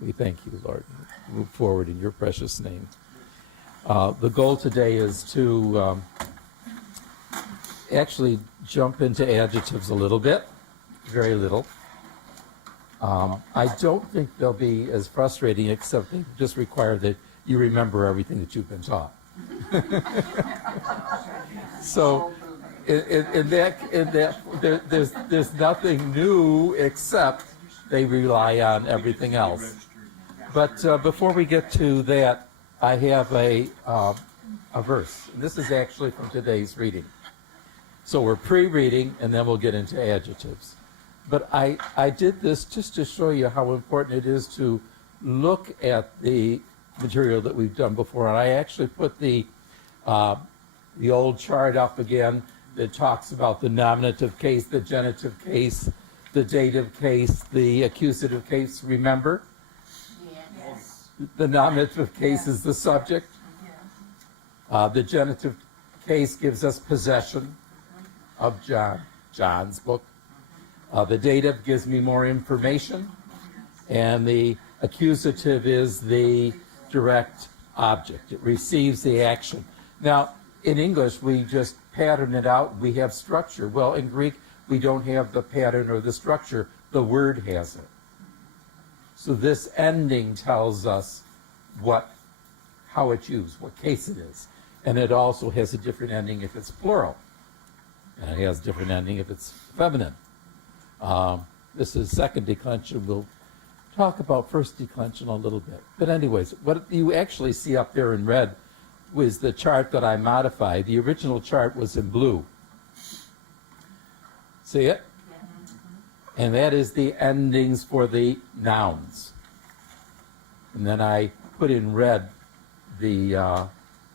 We thank you, Lord. Move forward in your precious name. The goal today is to actually jump into adjectives a little bit, very little. I don't think they'll be as frustrating, except they just require that you remember everything that you've been taught. So, there's nothing new except they rely on everything else. But before we get to that, I have a verse. This is actually from today's reading. So we're pre-reading, and then we'll get into adjectives. But I did this just to show you how important it is to look at the material that we've done before. And I actually put the old chart up again that talks about the nominative case, the genitive case, the dative case, the accusative case. Remember? Yes. The nominative case is the subject. The genitive case gives us possession of John's book. The dative gives me more information, and the accusative is the direct object. It receives the action. Now, in English, we just pattern it out. We have structure. Well, in Greek, we don't have the pattern or the structure. The word has it. So this ending tells us how it's used, what case it is. And it also has a different ending if it's plural. And it has a different ending if it's feminine. This is second declension. We'll talk about first declension a little bit. But anyways, what you actually see up there in red was the chart that I modified. The original chart was in blue. See it? And that is the endings for the nouns. And then I put in red the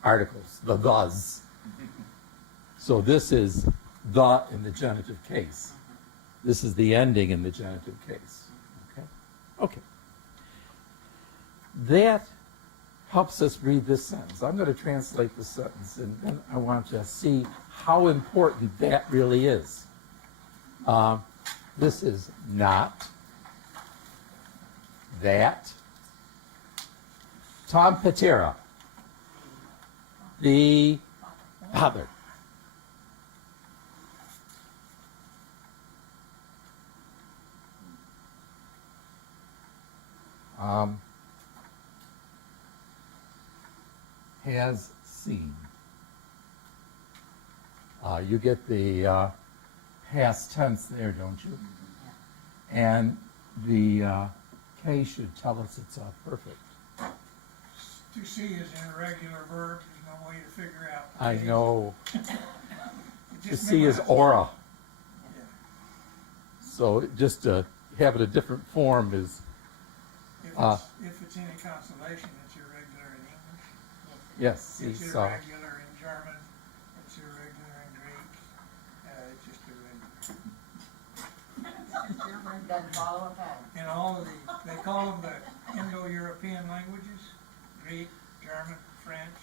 articles, the thes. So this is the in the genitive case. This is the ending in the genitive case. Okay? Okay. That helps us read this sentence. I'm going to translate the sentence, and then I want to see how important that really is. This is not, that. Tom Patera, the father. Has seen. You get the past tense there, don't you? And the K should tell us it's perfect. To see is an irregular verb. There's no way to figure out. I know. To Just see is memorize. aura. Yeah. So just to have it a different form is, If it's any consolation, it's irregular in English. yes, see, It's so. irregular in German. It's irregular in Greek. It's just irregular. Doesn't follow a pattern. In all of they call them the Indo-European languages: Greek, German, French,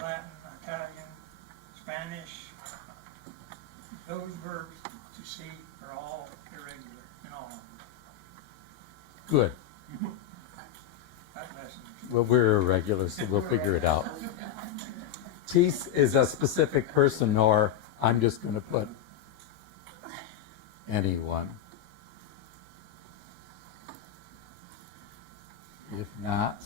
Latin, Italian, Spanish. Those verbs to see are all irregular in all of them. Good. That lesson. Well, we're irregular, so we'll figure it out. Tease is a specific person, or I'm just going to put anyone. If not,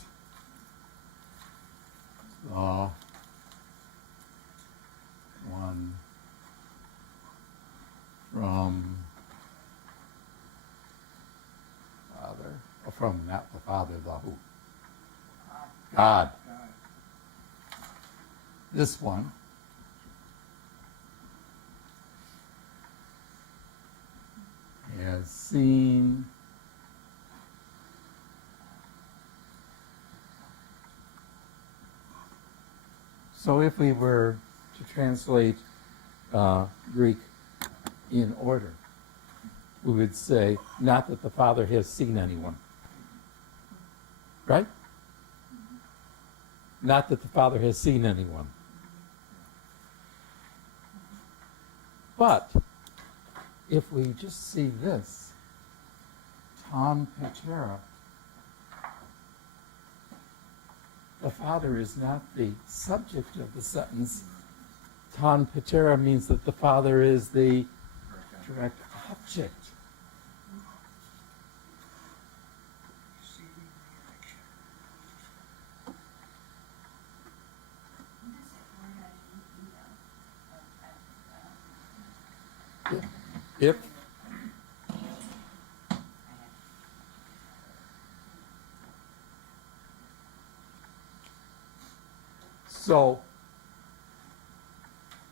one from father, or from not the father, the who? God. This one has seen so if we were to translate Greek in order, we would say, not that the Father has seen anyone. Right? Not that the Father has seen anyone. But if we just see this, Tom Patera the father is not the subject of the sentence. Ton patera means that the father is the direct object. Receiving reaction. If so,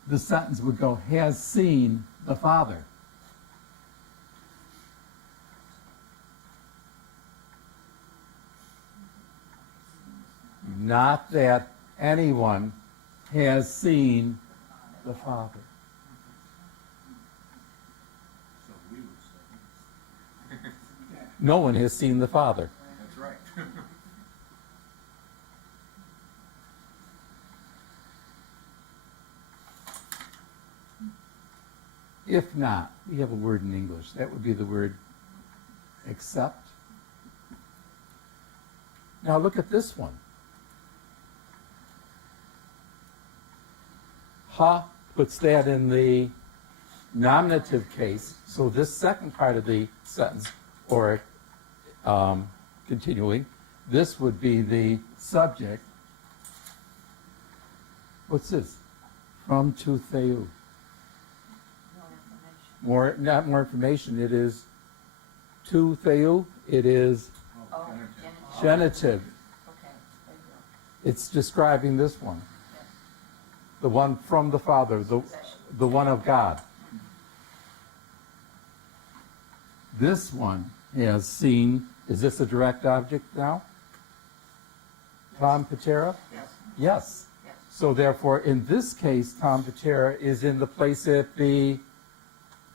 the sentence would go, has seen the father. Not that anyone has seen the father. So we would say. No one has seen the father. That's right. If not, we have a word in English. That would be the word except. Now look at this one. Ha puts that in the nominative case. So this second part of the sentence, or continuing, this would be the subject. What's this? From to theou. Not more information. It is to theou. It is Oh, Genitive. genitive. Okay, there you go. It's describing this one. Yes. The one from the Father, the one of God. This one has seen, is this a direct object now? Tom Patera? Yes. Yes. Yes. So therefore, in this case, Tom Patera is in the place it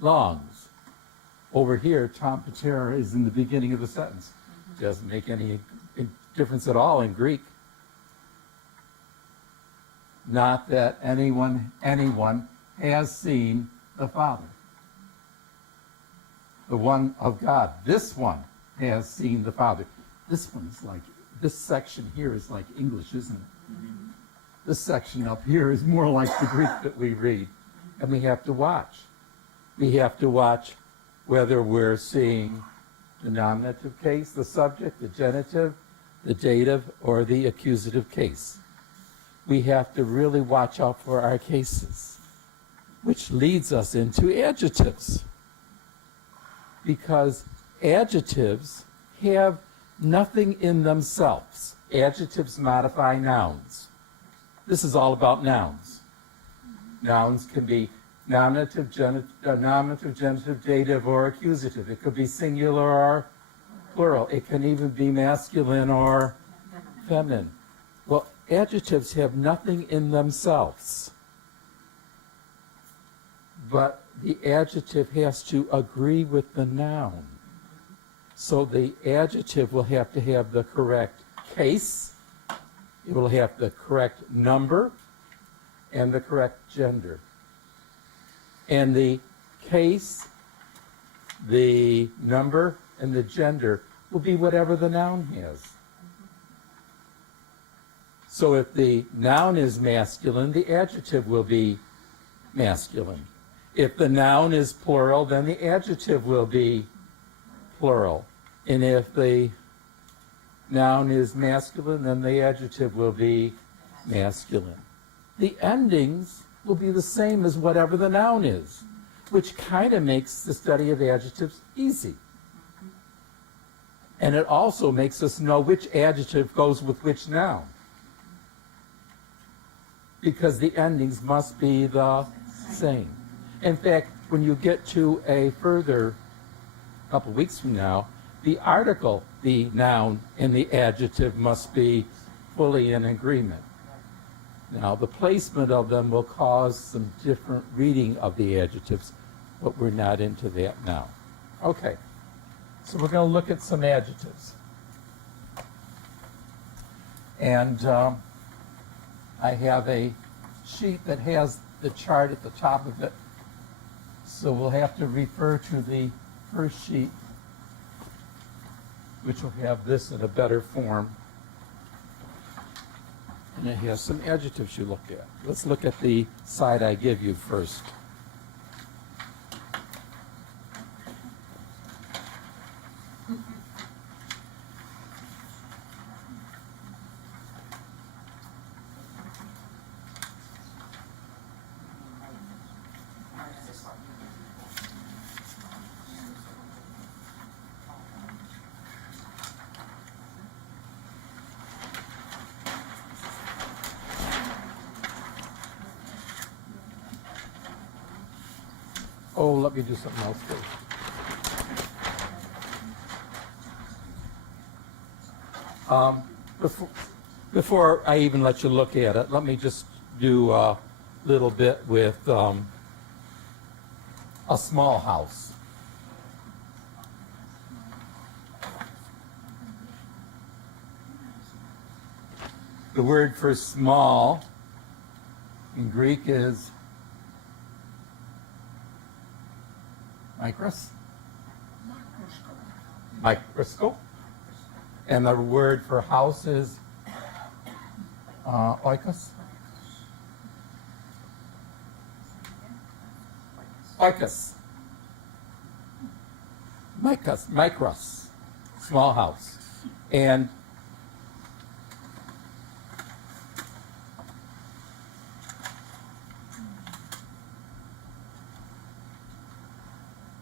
belongs. Over here, Tom Patera is in the beginning of the sentence. Doesn't make any difference at all in Greek. Not that anyone has seen the Father. The one of God. This one has seen the Father. This section here is like English, isn't it? This section up here is more like the Greek that we read. And we have to watch. We have to watch whether we're seeing the nominative case, the subject, the genitive, the dative, or the accusative case. We have to really watch out for our cases, which leads us into adjectives. Because adjectives have nothing in themselves. Adjectives modify nouns. This is all about nouns. Nouns can be nominative, genitive, dative, or accusative. It could be singular or plural. It can even be masculine or feminine. Well, adjectives have nothing in themselves. But the adjective has to agree with the noun. So the adjective will have to have the correct case, it will have the correct number, and the correct gender. And the case, the number, and the gender will be whatever the noun has. So if the noun is masculine, the adjective will be masculine. If the noun is plural, then the adjective will be plural. And if the noun is masculine, then the adjective will be masculine. The endings will be the same as whatever the noun is, which kind of makes the study of adjectives easy. And it also makes us know which adjective goes with which noun, because the endings must be the same. In fact, when you get to a further couple weeks from now, the article, the noun, and the adjective must be fully in agreement. Now, the placement of them will cause some different reading of the adjectives, but we're not into that now. Okay, so we're going to look at some adjectives. And I have a sheet that has the chart at the top of it, so we'll have to refer to the first sheet, which will have this in a better form. and it has some adjectives you look at. Let's look at the side I give you first. Oh, let me do something else first. Before I even let you look at it, let me just do a little bit with a small house. The word for small in Greek is microscope. And the word for house is oikos. Oikos. Micros. Small house. And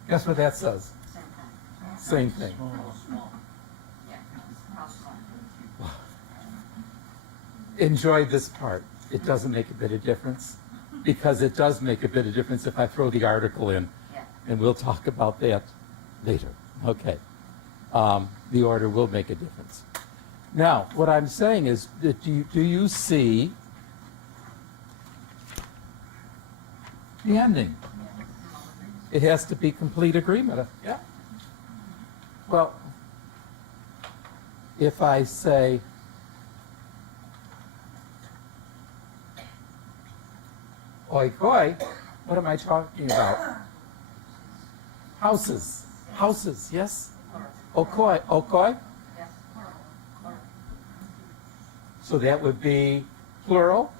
guess what that says? Same thing. Enjoy this part. It doesn't make a bit of difference, because it does make a bit of difference if I throw the article in, and we'll talk about that later. Okay. The order will make a difference. Now, what I'm saying is, that do you see the ending? It has to be complete agreement. Yeah. Well, if I say, oikoi, what am I talking about? Houses. Houses, yes? Okoi. Okoi? Yes, plural. So that would be plural?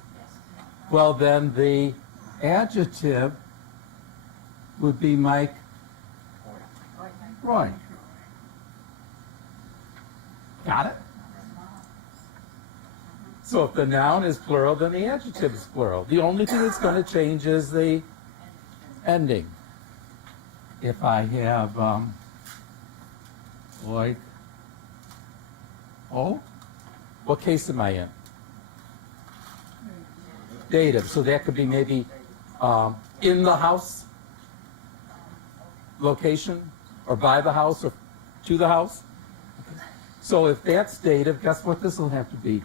Well, then the adjective would be Mike Roy. Got it? So if the noun is plural, then the adjective is plural. The only thing that's going to change is the ending. If I have like, oh, what case am I in? Dative. So that could be maybe in the house location, or by the house, or to the house. So if that's dative, guess what this will have to be?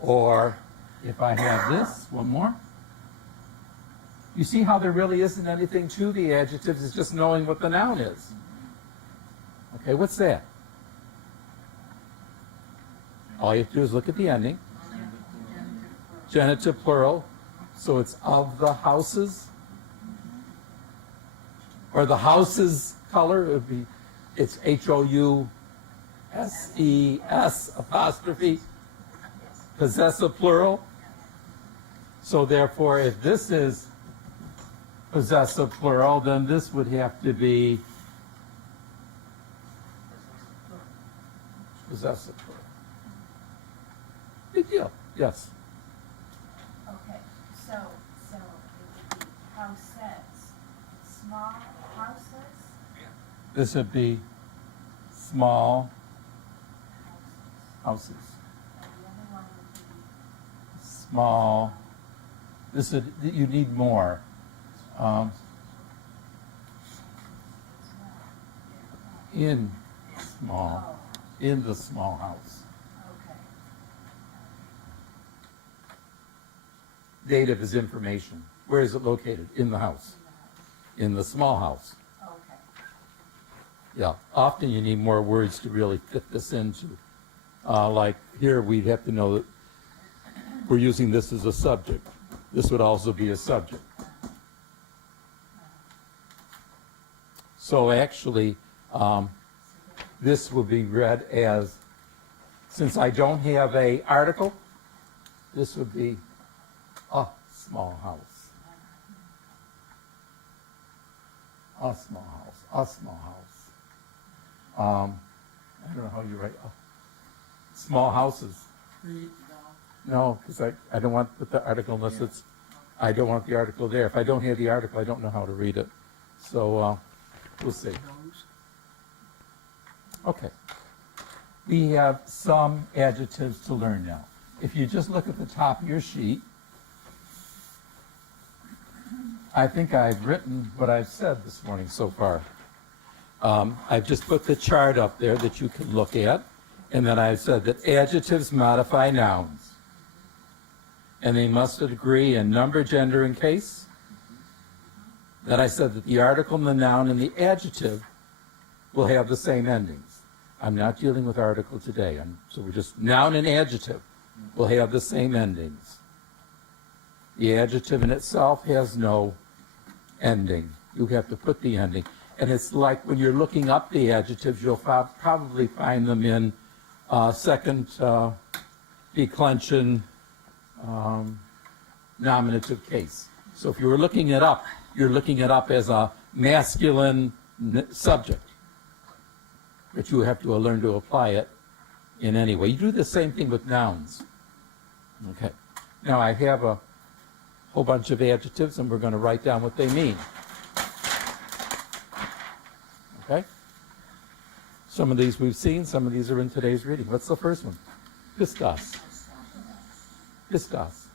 Or if I have this, one more. You see how there really isn't anything to the adjectives, it's just knowing what the noun is. Okay, what's that? All you have to do is look at the ending. Genitive plural, so it's of the houses. Or the houses color, it would be, it's Houses apostrophe. Possessive plural. So therefore, if this is possessive plural, then this would have to be possessive plural. Big deal, yes. Okay, so it would be houses, small houses, This would be small houses. and the other one would be Small, this would, you need more. In small, in the small house. okay. Dative is information. Where is it located? In the house. In the small house. Okay. Yeah, often you need more words to really fit this into. Like here, we'd have to know that we're using this as a subject. This would also be a subject. So actually, This will be read as, since I don't have a article, this would be a small house. A small house, a small house. I don't know how you write, small houses. Read, No, because I don't want to put the article unless it's, I don't want the article there. If I don't have the article, I don't know how to read it. So, we'll see. those. Okay. We have some adjectives to learn now. If you just look at the top of your sheet, I think I've written what I've said this morning so far. I've just put the chart up there that you can look at, and then I've said that adjectives modify nouns, and they must agree in number, gender, and case. Then I said that the article, and the noun, and the adjective will have the same endings. I'm not dealing with article today, so we're just noun and adjective will have the same endings. The adjective in itself has no ending. You have to put the ending. And it's like when you're looking up the adjectives, you'll probably find them in second declension nominative case. So if you were looking it up, you're looking it up as a masculine subject. But you have to learn to apply it in any way. You do the same thing with nouns. Okay. Now I have a whole bunch of adjectives, and we're going to write down what they mean. Okay? Some of these we've seen, some of these are in today's reading. What's the first one? Pistos. Pistos.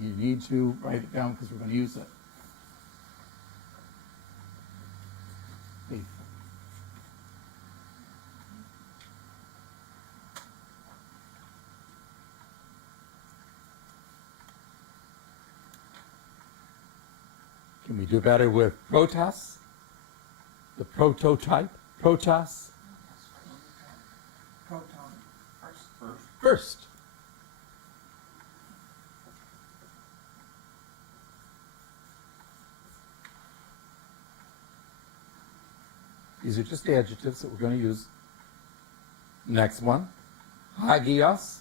You need to write it down because we're going to use it. Faithful. Can we do better with protos? The prototype? Protos? Proton. First. These are just adjectives that we're going to use. Next one. Hagios.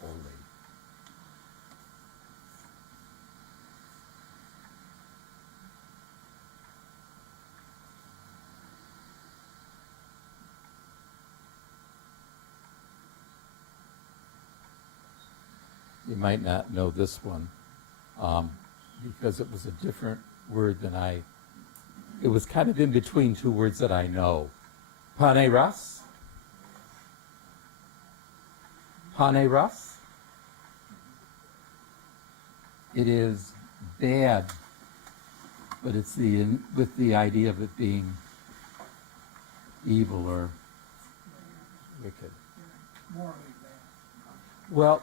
Holy. You might not know this one because it was a different word than it was kind of in between two words that I know. Paneras. Paneras. It is bad, but it's with the idea of it being evil or wicked. Morally bad. Well,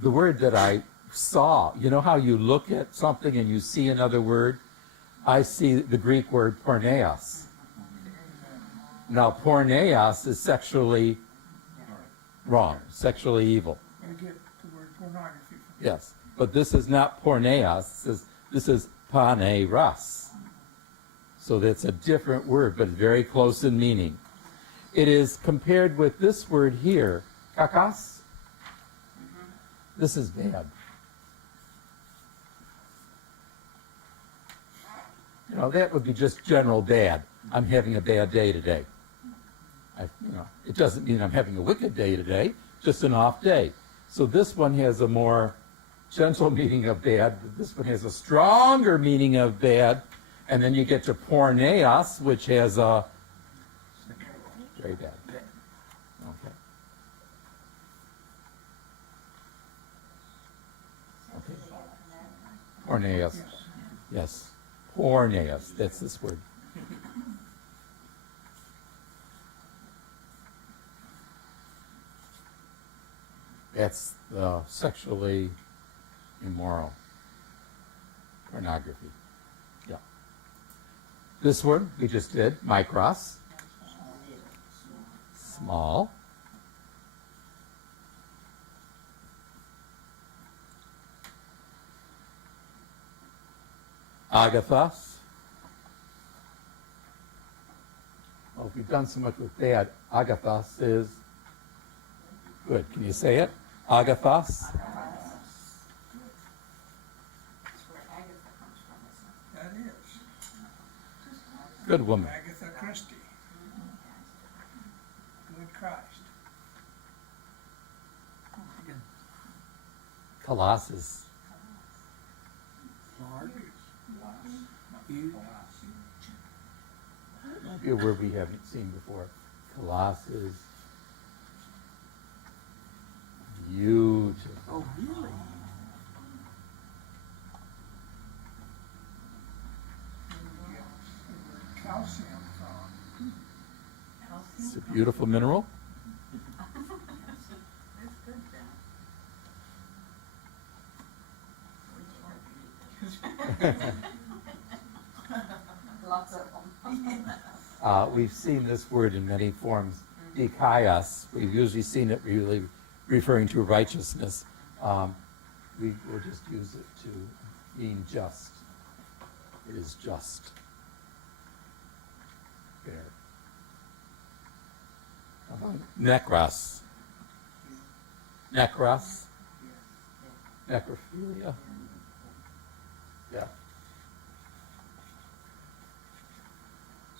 the word that I saw, you know how you look at something and you see another word? I see the Greek word porneos. Now, porneos is sexually wrong, sexually evil. You get the word pornography from Yes, but this is not porneos, this is paneras. So that's a different word, but very close in meaning. It is compared with this word here, kakos. This is bad. You know, that would be just general bad. I'm having a bad day today. It doesn't mean I'm having a wicked day today, just an off day. So this one has a more gentle meaning of bad. This one has a stronger meaning of bad. And then you get to porneos, which has a very bad. Okay. Okay. Porneos. Yes. Porneos. That's this word. That's sexually immoral. Pornography. Yeah. This one we just did, micros. Small. agathos. Well, if you've done so much with that, agathos is good. Can you say it? Agathos. That's where Agatha comes from, isn't it? That is. Good woman. Agatha Christie. Good Christ. Colossus. A word we haven't seen before. Colossus. Beautiful. Oh, really? Calcium from. It's a beautiful mineral. That's good, then. Lots of them. We've seen this word in many forms. Dikaios. We've usually seen it really referring to righteousness. We will just use it to mean just. It is just. Fair. How about necros? Necros? Necrophilia? Yeah.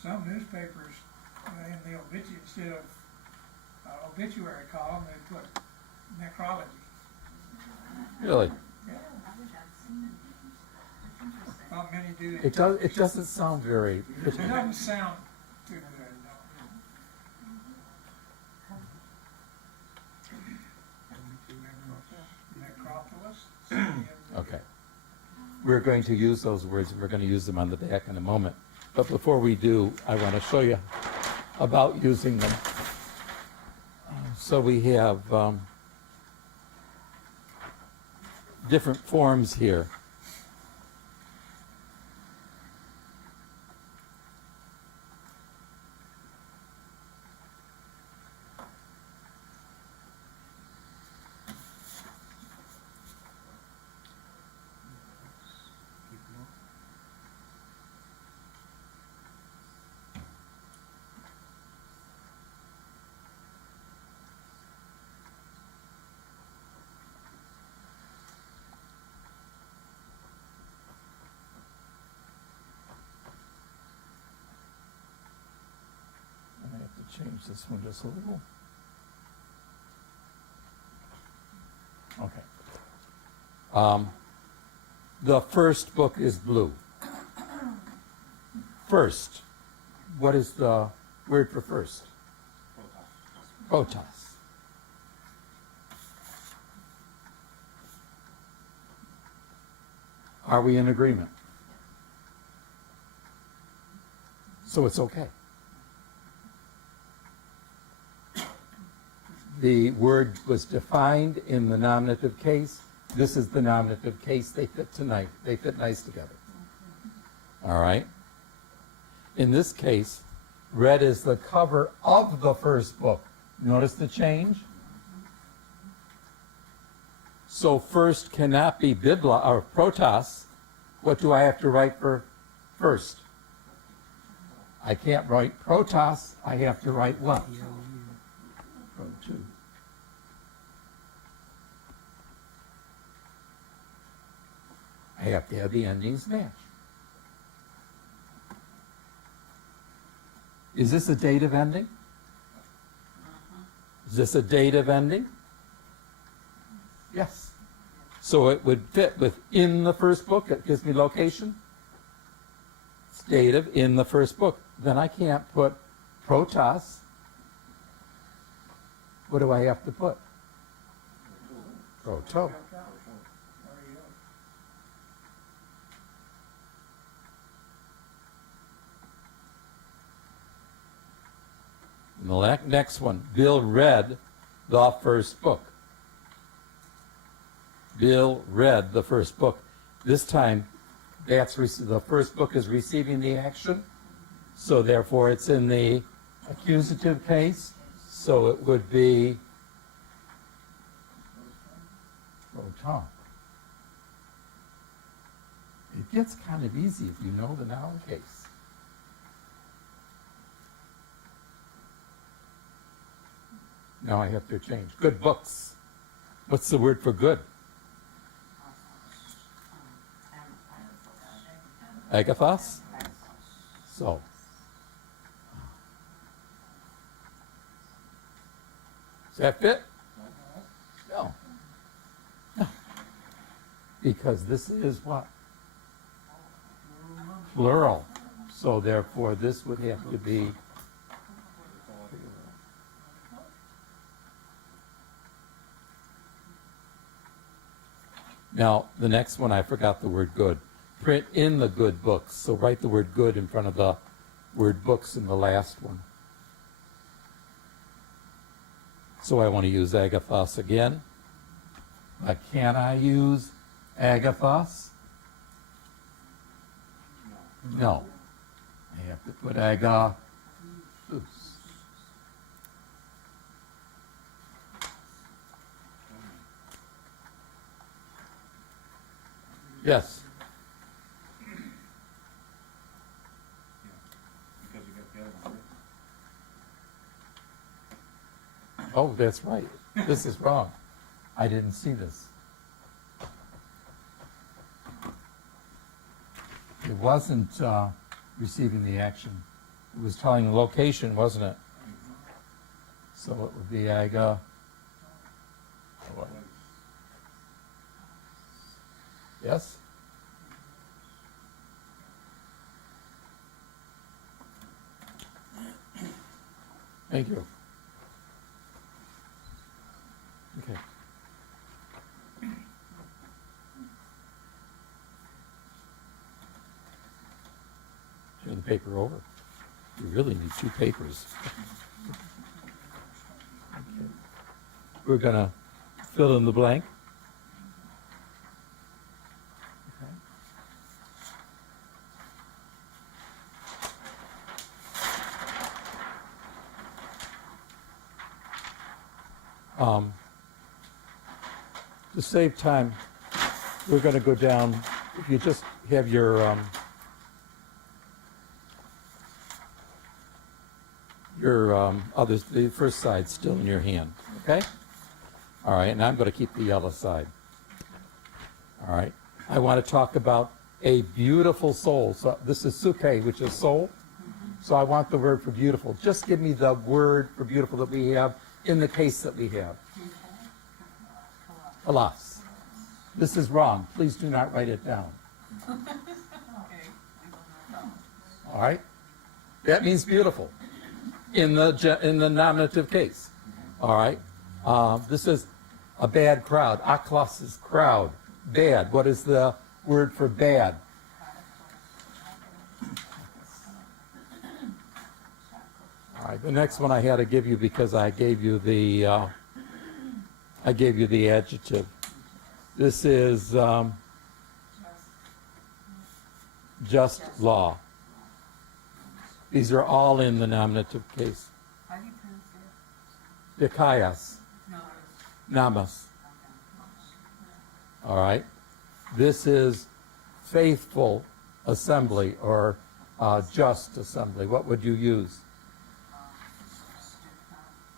Some newspapers, in the obituary, instead of obituary column, they put necrology. Really? Yeah. Not many do. It doesn't sound very. It doesn't sound too good, no. Necropolis. Okay. We're going to use those words, and we're going to use them on the back in a moment. But before we do, I want to show you about using them. So we have different forms here. I have to change this one just a little. Okay. The first book is blue. First. What is the word for first? Protos. Are we in agreement? So it's okay. The word was defined in the nominative case. This is the nominative case. They fit tonight. They fit nice together. All right? In this case, red is the cover of the first book. Notice the change? So first cannot be bibla or protos. What do I have to write for first? I can't write protos. I have to write what? Pro2. I have to have the endings match. Is this a dative ending? Is this a dative ending? Yes. So it would fit within the first book. It gives me location. It's dative in the first book. Then I can't put protos. What do I have to put? Proto. And the next one, Bill read the first book. Bill read the first book. This time, the first book is receiving the action, so therefore it's in the accusative case, so it would be proton. It gets kind of easy if you know the noun case. Now I have to change. Good books. What's the word for good? Agathos? So. Does that fit? No. No. Because this is what? Plural. So therefore, this would have to be. Now, the next one, I forgot the word good. Print in the good books. So write the word good in front of the word books in the last one. So I want to use agathos again. But can I use agathos? No. I have to put agathos. Yes. Because you got the other one. Oh, that's right. This is wrong. I didn't see this. It wasn't receiving the action. It was telling the location, wasn't it? So it would be aga. Yes? Thank you. Okay. Turn the paper over. You really need two papers. Okay. We're going to fill in the blank. Okay. To save time, we're going to go down. If you just have your the first side still in your hand, okay? All right, and I'm going to keep the yellow side. All right, I want to talk about a beautiful soul. So this is suke, which is soul. So I want the word for beautiful. Just give me the word for beautiful that we have in the case that we have. Alas. This is wrong. Please do not write it down. All right? That means beautiful in the nominative case. All right? This is a bad crowd. Aklas is crowd. Bad. What is the word for bad? All right. The next one I had to give you because I gave you the adjective. This is just law. These are all in the nominative case. How do you pronounce it? Dikaias, No. namas. All right. This is faithful assembly or just assembly. What would you use?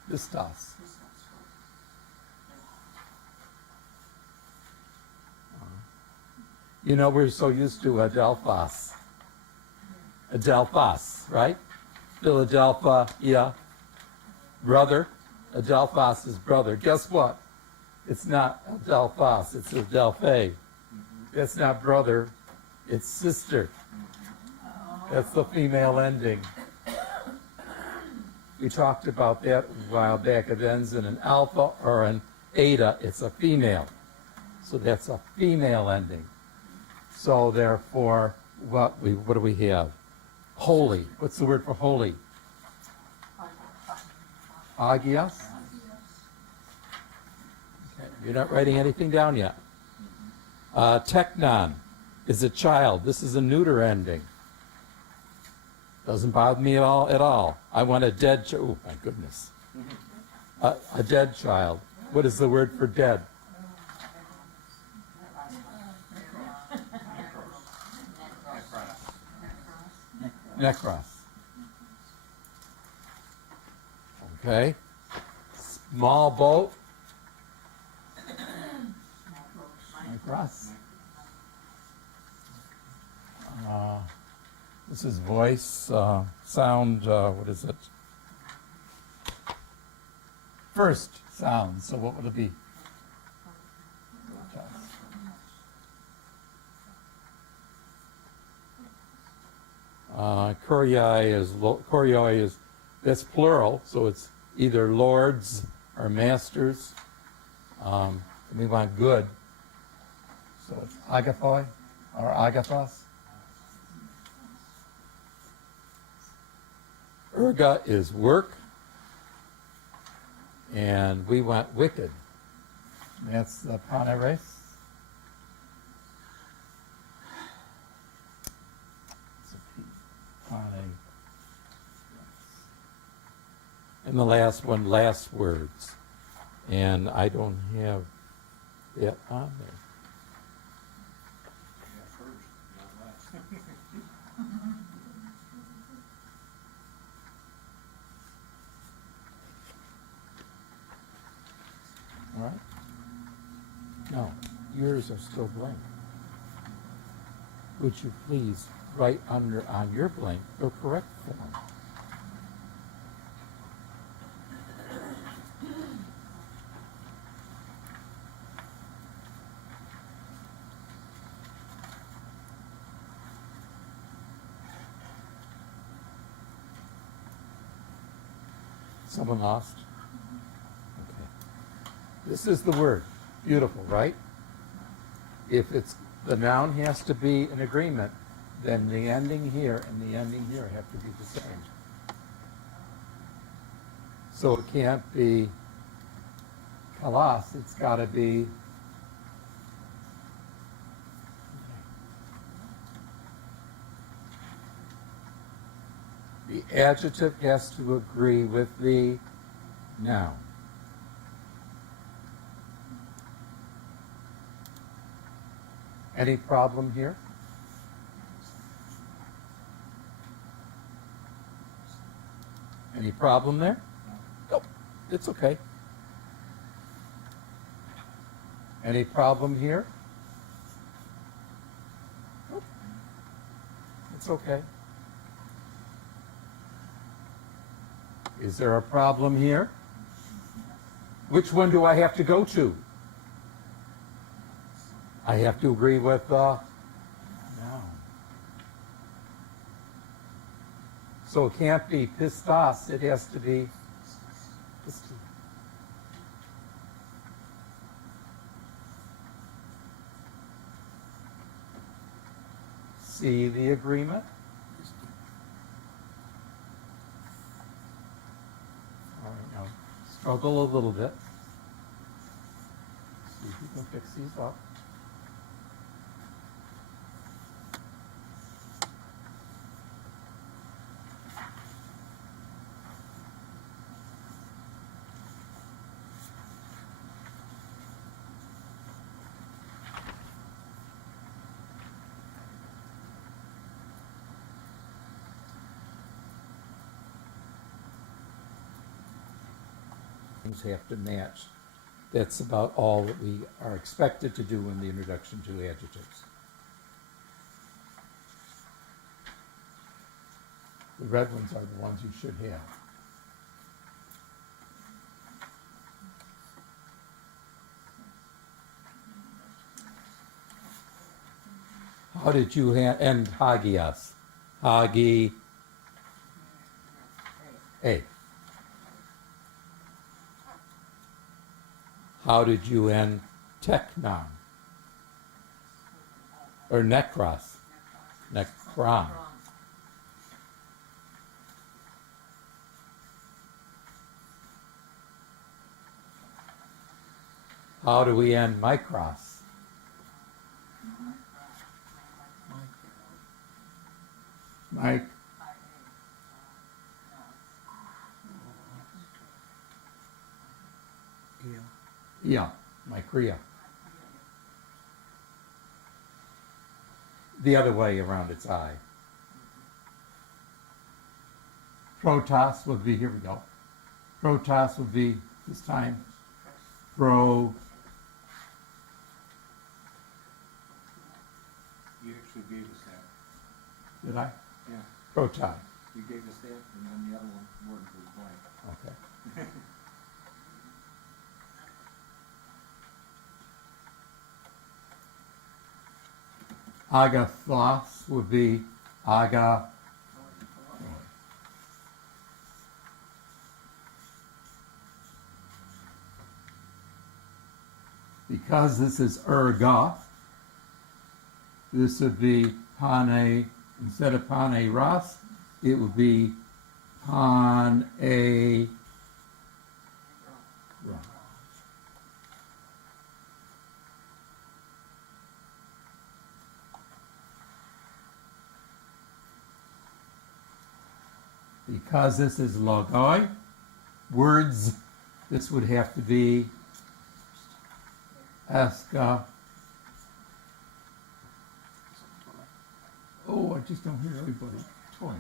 Pistos. You know, we're so used to adelphos. Adelphos, right? Philadelphia, yeah. Brother. Adelphos is brother. Guess what? It's not adelphos, it's adelphe. That's not brother, it's sister. That's the female ending. We talked about that a while back. It ends in an alpha or an eta. It's a female. So that's a female ending. So therefore, what do we have? Holy. What's the word for holy? Agios? Okay. You're not writing anything down yet. Teknon is a child. This is a neuter ending. Doesn't bother me at all. I want a dead child. Oh, my goodness. A dead child. What is the word for dead? Necros. Okay. Small boat. Necros. This is voice, sound, what is it? First sound, so what would it be? Kuriai is, that's plural, so it's either lords or masters. And we want good, so it's agathoi or agathos. Erga is work, and we want wicked. That's the pane race. And the last one, last words. And I don't have it on there. Yeah, first, not last. All right? No, yours are still blank. Would you please write on your blank the correct form? Someone lost? Okay. This is the word. Beautiful, right? If it's the noun has to be in agreement, then the ending here and the ending here have to be the same. So it can't be kalas, it's got to be the adjective has to agree with the noun. Any problem here? Any problem there? Nope, it's okay. Any problem here? Nope, it's okay. Is there a problem here? Which one do I have to go to? I have to agree with the noun. So it can't be pistos, it has to be pisti. See the agreement? All right, now struggle a little bit. See if you can fix these up. Have to match. That's about all that we are expected to do in the introduction to adjectives. The red ones are the ones you should have. How did you end hagias? Hagi A. How did you end teknon? Or nekros? Nekron. How do we end micros? Mike. Yeah, micria. The other way around, it's I. Protos would be, here we go. Protos would be, this time, pro, You actually gave us that. did I? Yeah. Proton, You gave us that, and then the other one, word was blank. okay. Agathos would be aga, because this is erga, this would be pane, instead of pane ras, it would be pane ra. Because this is logoi, words, this would have to be aska. Oh, I just don't hear everybody. Toy.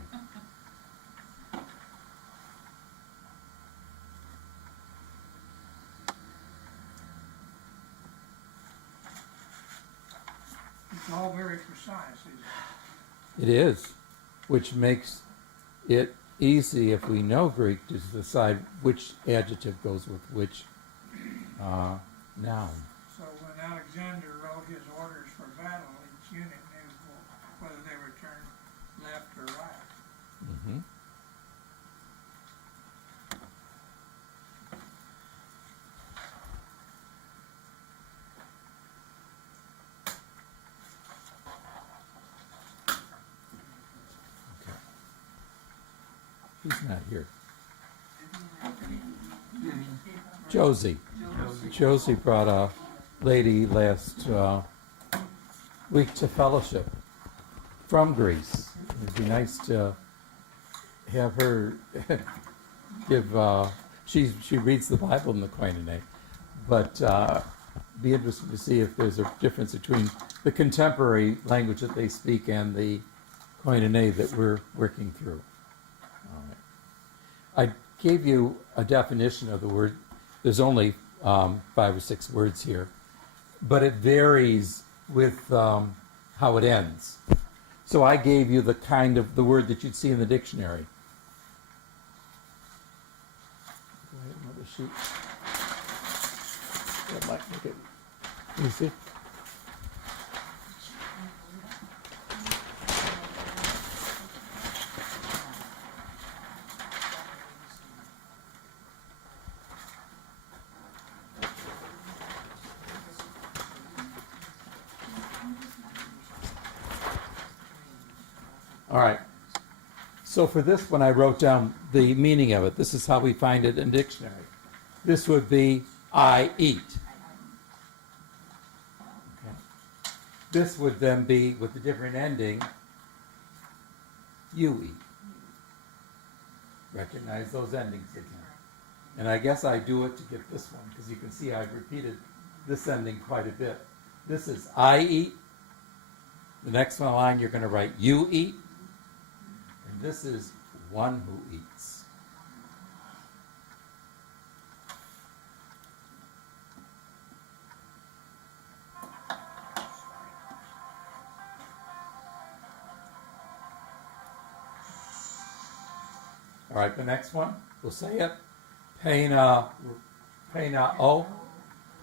It's all very precise, isn't it? It is, which makes it easy if we know Greek to decide which adjective goes with which noun. So when Alexander wrote his orders for battle, each unit knew whether they were turned left or right. Mm-hmm. He's not here. Josie. Josie brought a lady last week to fellowship from Greece. It'd be nice to have her give. She reads the Bible in the Koine, but be interested to see if there's a difference between the contemporary language that they speak and the Koine that we're working through. All right. I gave you a definition of the word. There's only 5 or 6 words here, but it varies with how it ends. So I gave you the kind of the word that you'd see in the dictionary. Do I have another sheet? That might make it easy. All right. So for this one, I wrote down the meaning of it. This is how we find it in dictionary. This would be I eat. Okay. This would then be, with a different ending, you eat. Recognize those endings again. And I guess I do it to get this one, because you can see I've repeated this ending quite a bit. This is I eat. The next one line, you're going to write you eat. And this is one who eats. All right, the next one, we'll say it. Peina o.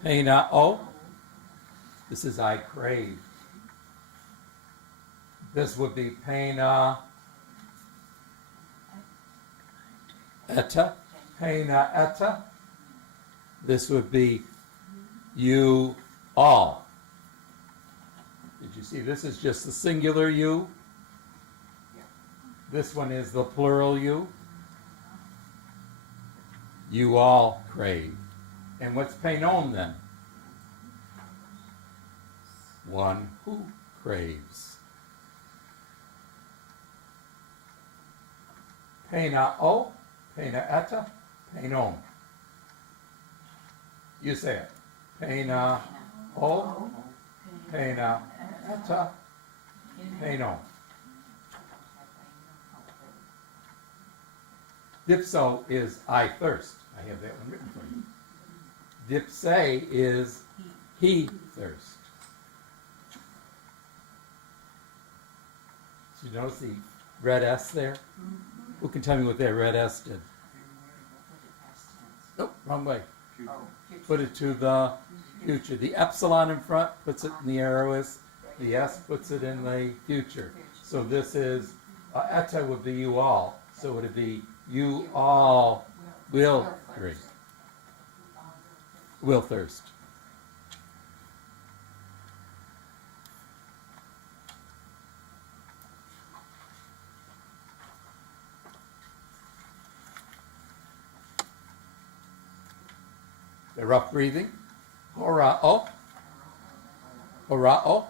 Peina o. This is I crave. This would be peina eta. Peina eta. This would be you all. Did you see this is just the singular you? This one is the plural you. You all crave. And what's peinon then? One who craves. Peina o, peina eta, peinon. You say it. Peina o, peina eta, peinon. Dipso is I thirst. I have that one written for you. Dipse is he thirst. So you notice the red S there? Who can tell me what that red S did? Nope, wrong way. Put it to the future. The epsilon in front puts it in the aorist. The S puts it in the future. So this is, eta would be you all. So would it be you all will drink. Will thirst. The rough breathing. Horao. Horao.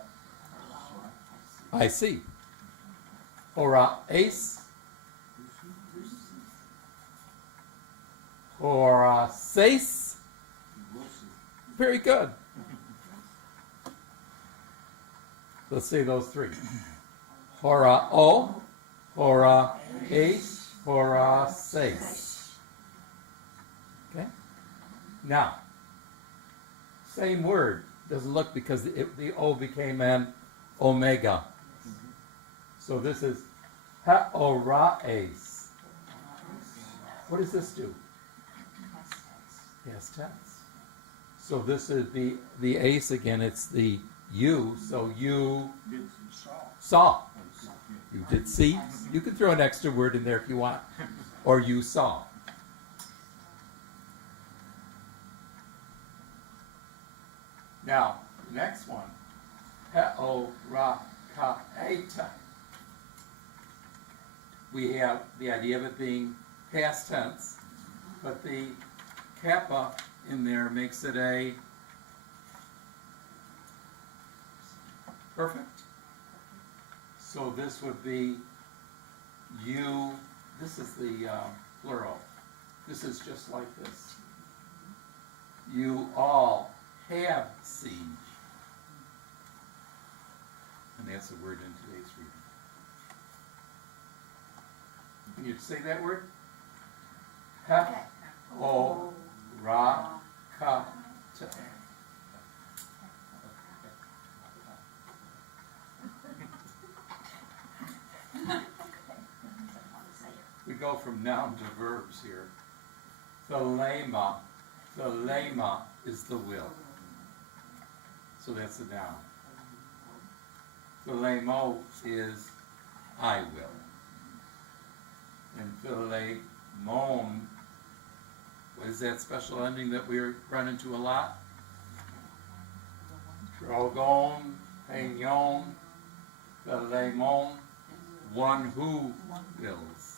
I see. Horace. Horaces. Very good. Let's say those three. Horao. Horace. Horaces. Okay? Now, same word. Doesn't look because the O became an omega. So this is heoraes. What does this do? Past tense. So this is the ace again. It's the you. So you saw. You did see. You can throw an extra word in there if you want. Or you saw. Now, next one. Heorakaeta. We have the idea of it being past tense, but the kappa in there makes it a perfect. So this would be you. This is the plural. This is just like this. You all have seen. And that's a word in today's reading. Can you say that word? Heorakata. We go from noun to verbs here. Thelema. Thelema is the will. So that's a noun. Thelemo is I will. And philemon, what is that special ending that we run into a lot? Drogon, peñon, philemon, one who wills.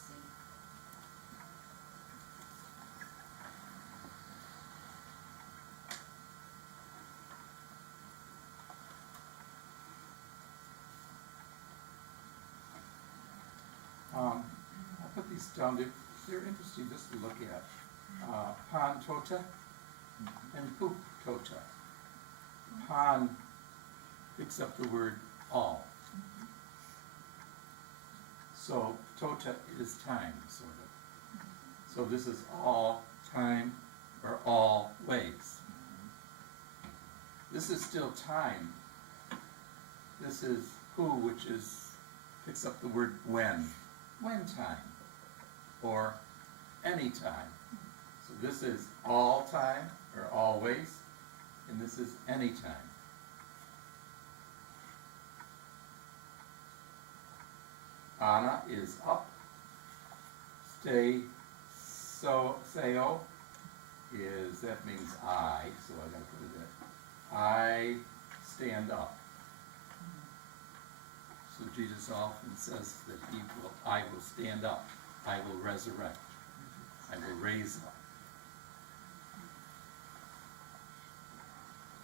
I put these down. They're interesting just to look at. Pan tota and poop tota. Pan picks up the word all. So tota is time, sort of. So this is all time or all ways. This is still time. This is who, which is picks up the word when time, or any time. So this is all time, or always, and this is any time. Ana is up. Stay, so, seo is, that means I, so I gotta put it there. I stand up. So Jesus often says that I will stand up, I will resurrect, I will raise up.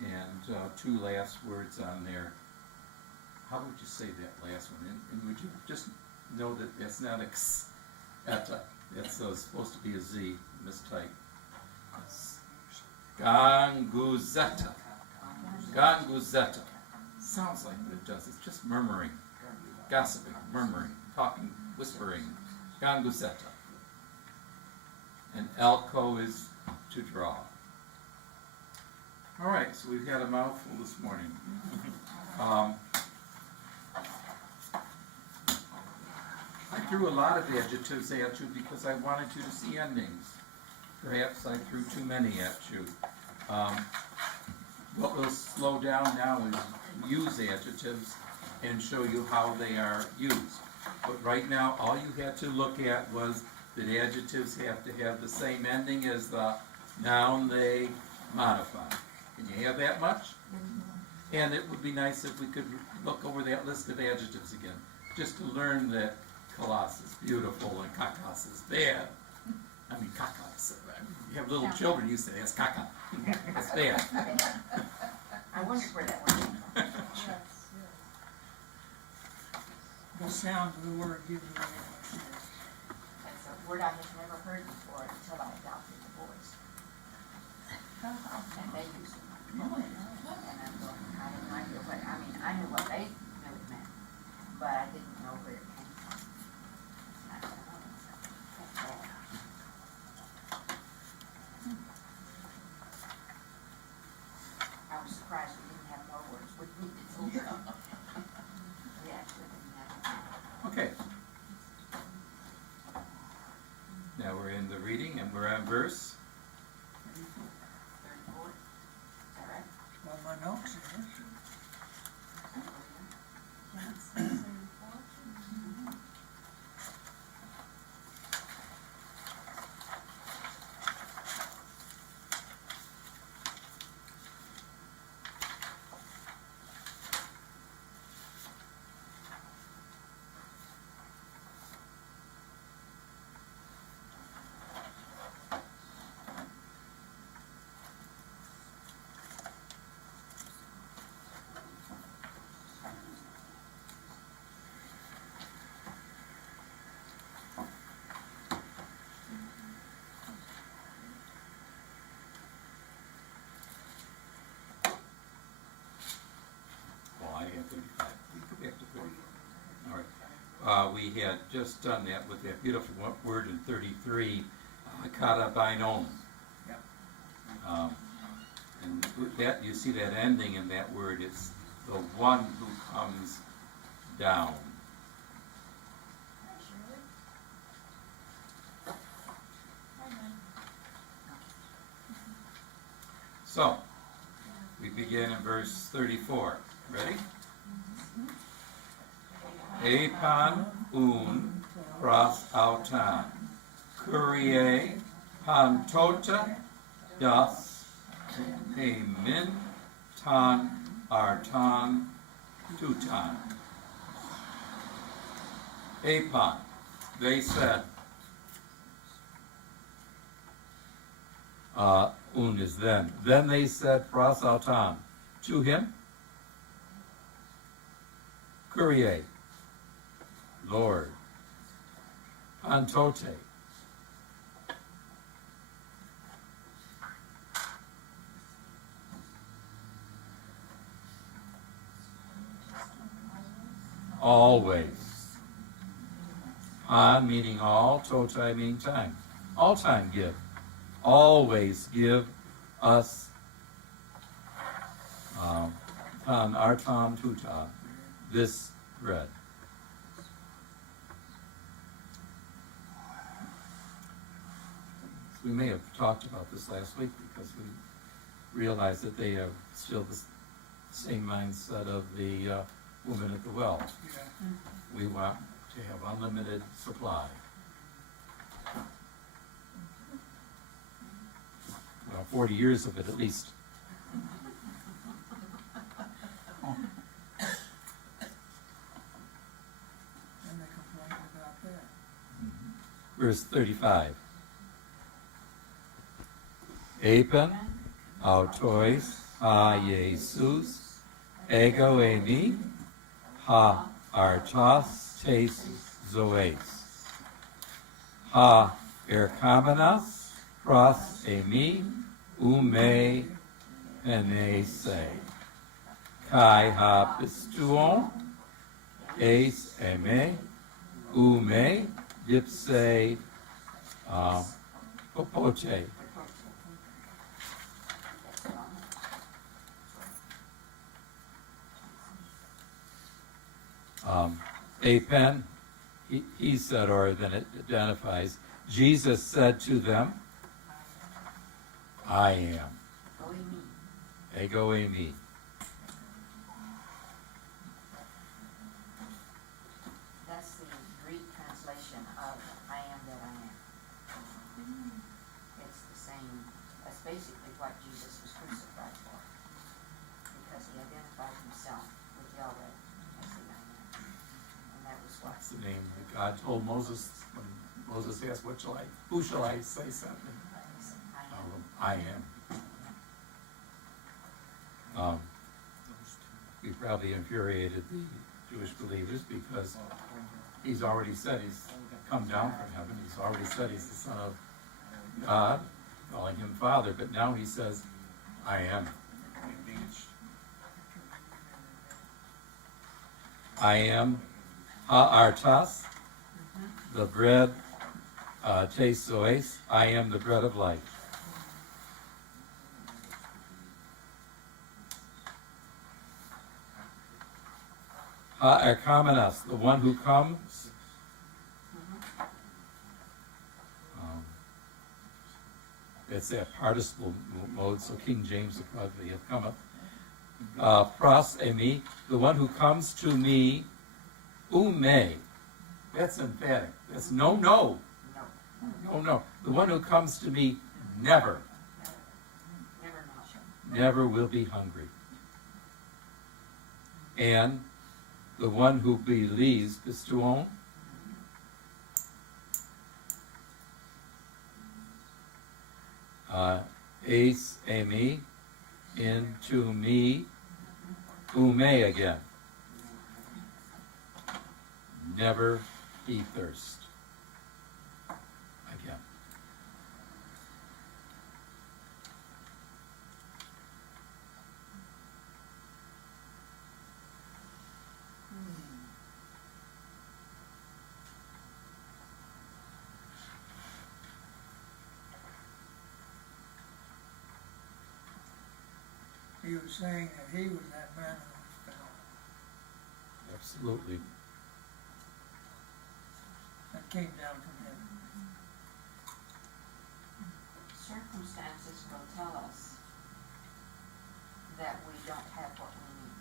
And two last words on there. How would you say that last one? And would you just know that that's not eta, that's supposed to be a Z, mistype. Ganguzeta. Ganguzeta. Sounds like what it does, it's just murmuring. Gossiping, murmuring, talking, whispering, ganguzeta. and elko is to draw. All right, so we've had a mouthful this morning. I threw a lot of adjectives at you because I wanted you to see endings. Perhaps I threw too many at you. What we'll slow down now is use adjectives and show you how they are used. But right now, all you had to look at was that adjectives have to have the same ending as the noun they modify. Can you have that much? And it would be nice if we could look over that list of adjectives again, just to learn that kalas is beautiful and kakas is bad. I mean, kakas. You have little children, you say, that's kaka. That's bad. I wondered where that word came from. The sound of the word gives me English. That's a word I had never heard before until I adopted the boys. And they use it. And I'm going, I had no idea what, I mean, I knew what they knew it meant, but I didn't know where it came from. I said, oh, that's bad. I was surprised we didn't have more words. We needed to. We actually didn't have them. Okay. Now we're in the reading and we're on verse. 34. Is that right? Well, my notes is. Well, I have 35. We go back to 34. All right. We had just done that with that beautiful word in 33, kata bainon. Yep. And that, you see that ending in that word, it's the one who comes down. So, we begin in verse 34. Ready? Epan un pros autan, Kyrie pantota das hemin tan artan tutan. Epan, they said, un is then. Then they said pros autan, to him, Kyrie, Lord, pantote. Always. Pan meaning all, totai meaning time. All time give. Always give us tan artam tuta, this bread. We may have talked about this last week because we realized that they have still the same mindset of the woman at the well. Yeah. We want to have unlimited supply. Well, 40 years of it at least. And they complained about that. Verse 35. Epen autois ha Jesus ego emi ha artos tes zoes ha erkamenas pros emi ume penese kai ha pistuon eis eme ume dipse Popote. That's wrong. Apen, he said, or then it identifies, Jesus said to them, I am. Go in me. Ego eimi. That's the Greek translation of I am that I am. It's the same, that's basically what Jesus was crucified for. Because he identified himself with Yahweh as the I am. And that was what? That's the name that God told Moses when Moses asked, who shall I say something? I am. I am. We probably infuriated the Jewish believers because he's already said he's come down from heaven. He's already said he's the Son of God, calling him Father. But now he says, I am. I am ha'artas, the bread, tesoes, I am the bread of life. Ha'arkamenas, the one who comes. It's a participle mode, so King James would probably have come up. Pros emi, the one who comes to me, ume. That's emphatic. That's no. No. The one who comes to me never Never mention. never will be hungry. And the one who believes, pistuon, eis emi, into me, ume again. Never he thirst. Again. He was saying that he was that man who was found, Absolutely. that came down from heaven. Circumstances will tell us that we don't have what we need.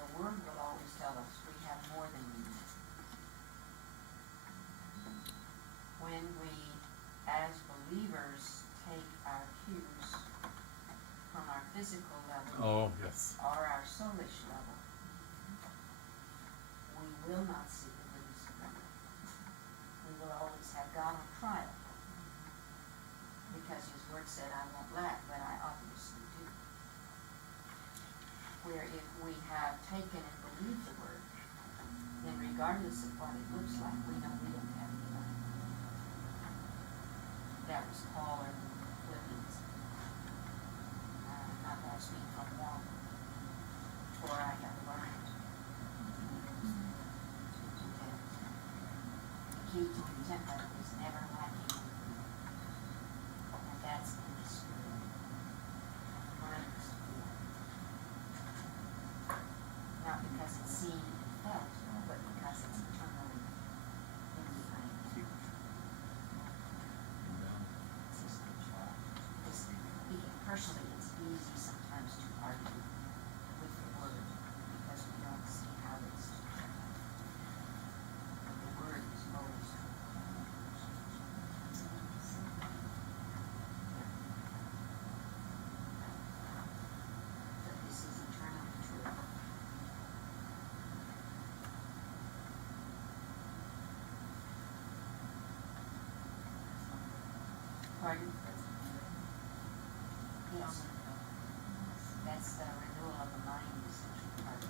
The Word will always tell us we have more than we need. When we, as believers, take our cues from our physical level Oh, yes. or our soulish level, we will not see the goodness of God. We will always have God on trial. Because his word said, I won't lack, but I obviously do. Where if we have taken and believed the word, then regardless of what it looks like, we know we don't have any lack. That was Paul in Philippians. Not asking from one, for I have learned to content. The key to contentment is never lacking anything. And that's in the spirit. Mind is feel. Not because it's seen and felt, but because it's eternally in the I am. Because speaking personally, it's easy sometimes to argue with the word because we don't see how it's true. But the word is always true. But this is eternally true. Pardon? Yes. That's the renewal of the mind, essential part. To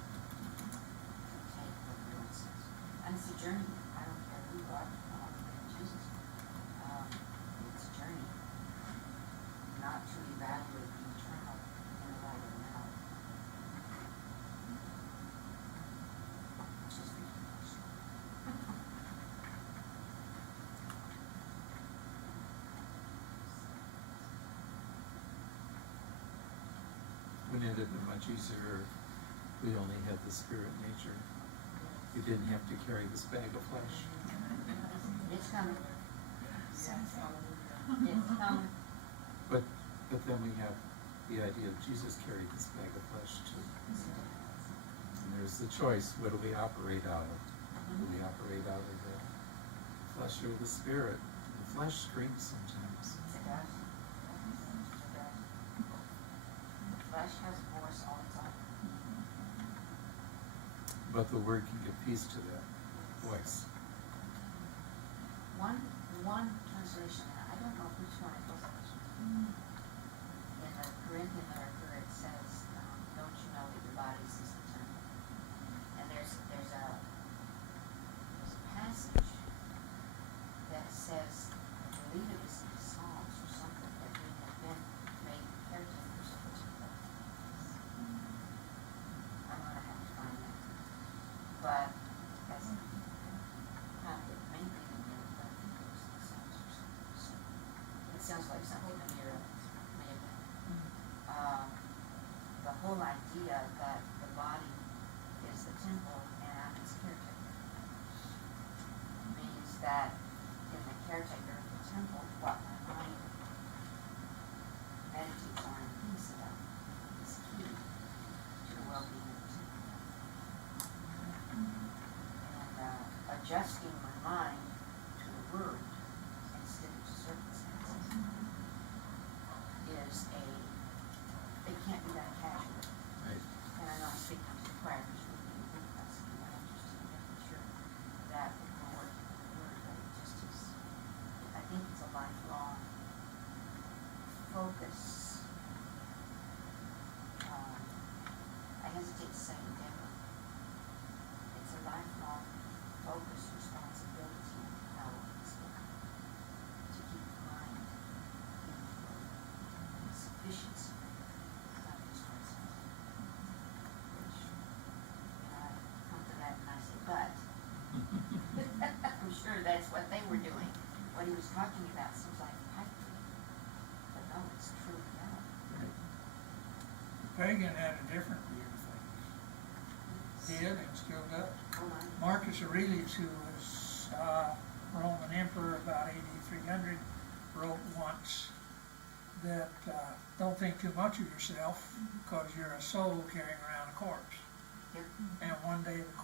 take what the Lord says. And it's a journey. I don't care who you are, I want to be Jesus. It's a journey. Not to evaluate the eternal in the light of the now. Just ridiculous. it'd been much easier if we only had the spirit nature. We didn't have to carry this bag of flesh. It's coming. It's coming. But then we have the idea of Jesus carried this bag of flesh too. And there's the choice, what do we operate out of? Do we operate out of the flesh or the spirit? The flesh screams sometimes. It does. It does. The flesh has a voice all the time. But the word can give peace to that voice. One translation, I don't know which one it was. In the Corinthian literature, it says, don't you know that your body is the temple? And there's a passage that says, I believe it is in the Psalms or something, that we have been made caretakers of the temple. I'm gonna have to find that. But that's not the main thing in there, but I think it was the Psalms or something. So it sounds like something that may have been. The whole idea that the body is the temple and I'm its caretaker means that in the caretaker of the temple, what my mind meditates on and thinks about is key to the well-being of the temple. And adjusting my mind to the word instead of circumstances is it can't be done casually. Right. And I know I'm speaking to the choir, because we're being with us, and I'm interested in making sure that we're working on the word, but it just is, I think it's a lifelong focus. I hesitate to say endeavor. It's a lifelong focus, responsibility, and power to keep the mind in the word, in sufficiency. I'm sure that's what they were doing. What he was talking about seems like pipe dream. But no, it's true reality. Pagan had a different view of things. Did and still does. Oh my. Marcus Aurelius, who was Roman emperor about 8300, wrote once that don't think too much of yourself because you're a soul carrying around a corpse. Yep. And one day the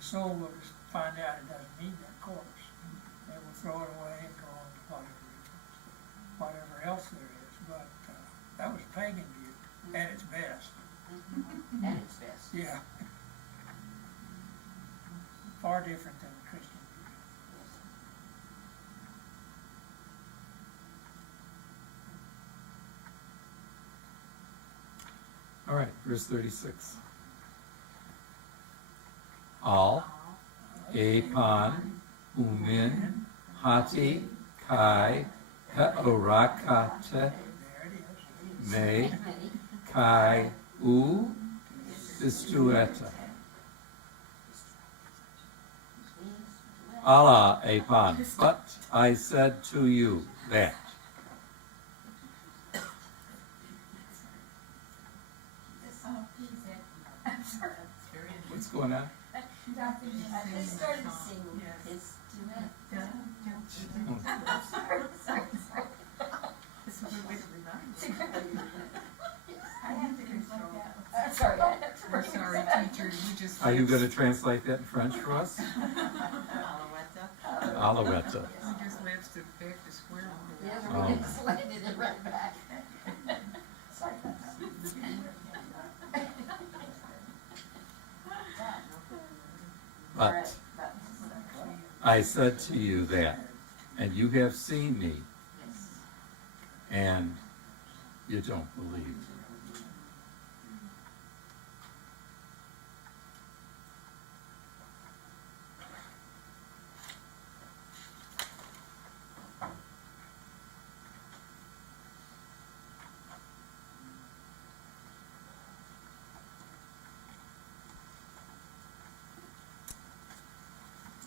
soul will just find out it doesn't need that corpse. It will throw it away and go on to whatever else there is. But that was a pagan view at its best. At its best. Yeah. Far different than the Christian view. Yes. All right, verse 36. All, epon, umin, hati, kai, heorakate, There it is. me, kai, u, istueta. Allah, epon, but I said to you that. What's going on? I just started singing his duet. Sorry, I have to. We're sorry, teacher, you just. Are you going to translate that in French for us? Alouette. You just lives to back to square one. Yeah, Oh. we just landed it right back. Sorry about that. But I said to you that, and you have seen me, Yes. and you don't believe.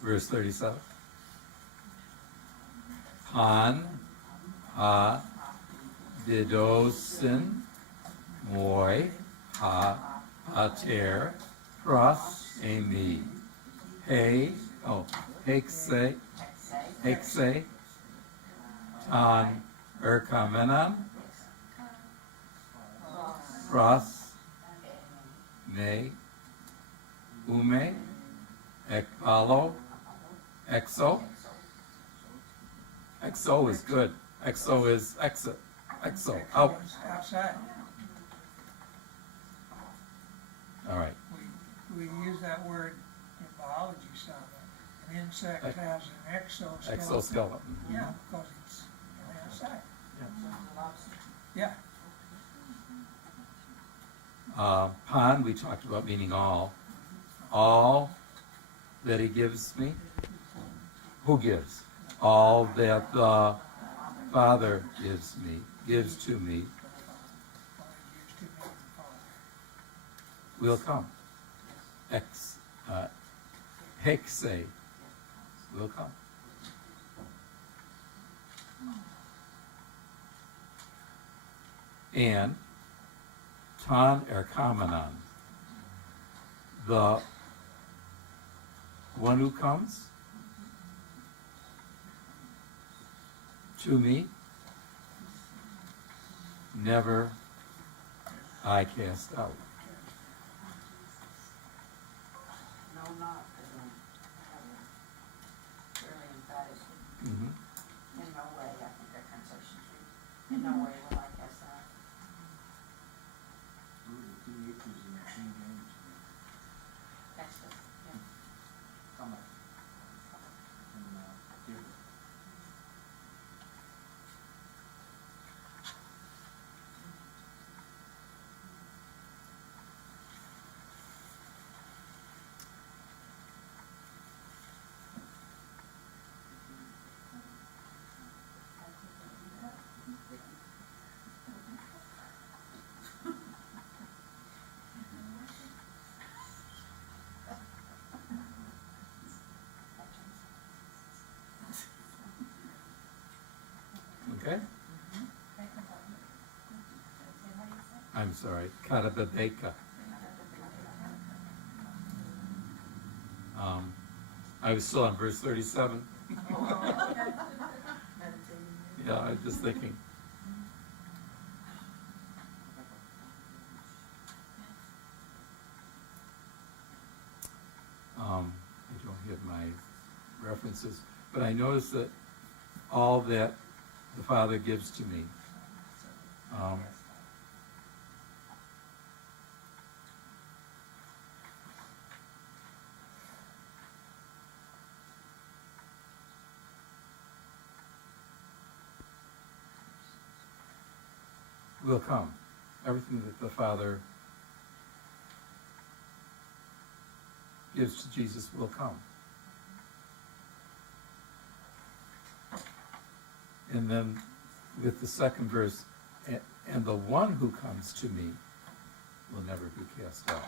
Verse 37. Han ha didosin moi ha, pater, pros, emi, he, hexe, hexe, tan, erkamenan, pros, me, ume, ekpalo, exo. Exo is good. Exo is exit. Exo, out. Outside. All right. We use that word in biology some. An insect has an exoskeleton. Exoskeleton. Yeah, because it's on the outside. Yeah. Pan, we talked about meaning all. All that he gives me. Who gives? All that the Father gives to me, will come. Hexe will come. And ton erkamenan, the one who comes to me, never I cast out. No, not, fairly emphatic. Mhm. In no way, I think that translation should, in no way will I cast out. Ooh, the two H's in the King James. That's the, yeah. Cometh. And, giveth. Okay? I'm sorry, karababeka. I was still on verse 37. Yeah, I was just thinking. I don't have my references, but I noticed that all that the Father gives to me, will come. Everything that the Father gives to Jesus will come. And then with the second verse, and the one who comes to me will never be cast out.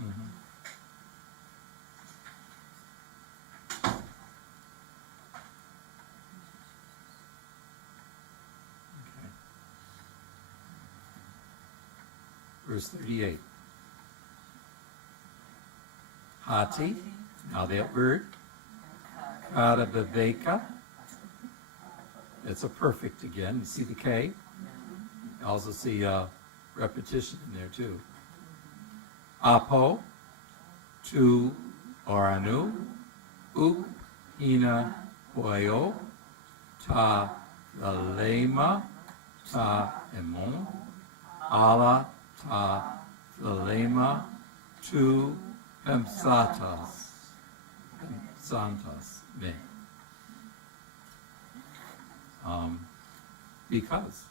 Mhm. Okay. Verse 38. Hati, now that word, karababeka, it's a perfect again. You see the K? You also see repetition in there too. Apo, tu, oranu, uk, hina, poio, ta, thalema, ta, emon, ala, ta, thalema, tu, hemsatas, hemsantas, me. Because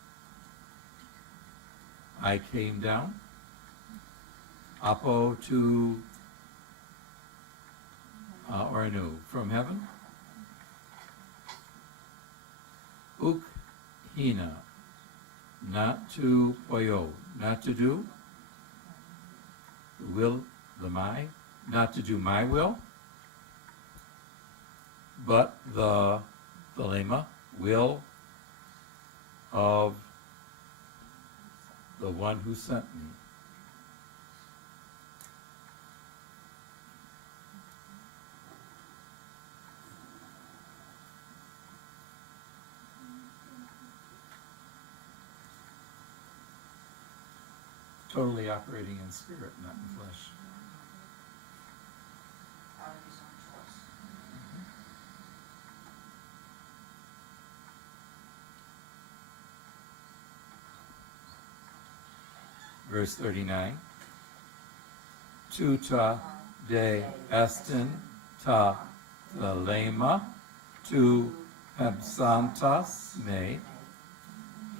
I came down, apo to oranu, from heaven, uk hina, not to poio, not to do, the will, the my, not to do my will, but the thelema, will of the one who sent me. Totally operating in spirit, not in flesh. Out of his own choice. Verse 39. Tuta de estin ta thelema tu hebsantas me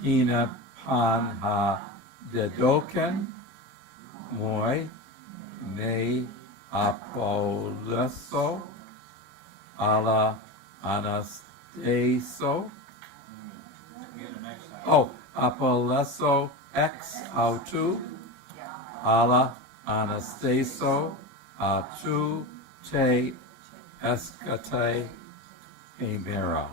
hina panha dedoken moi me apoleso ala anastaso. Get the next time. Oh, apoleso ex autu ala anastaso autu te escate hemera.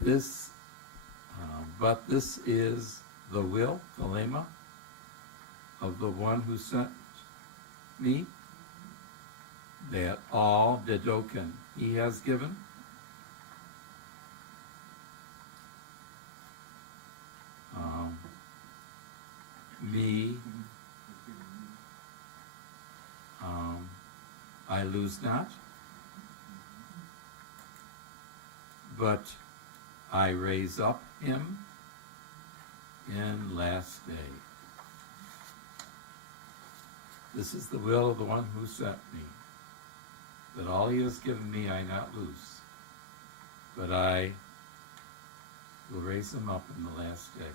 This, but this is the will, the lema, of the one who sent me, that all dedoken he has given, me, I lose not, but I raise up him in last day. This is the will of the one who sent me, that all he has given me I not lose, but I will raise him up in the last day.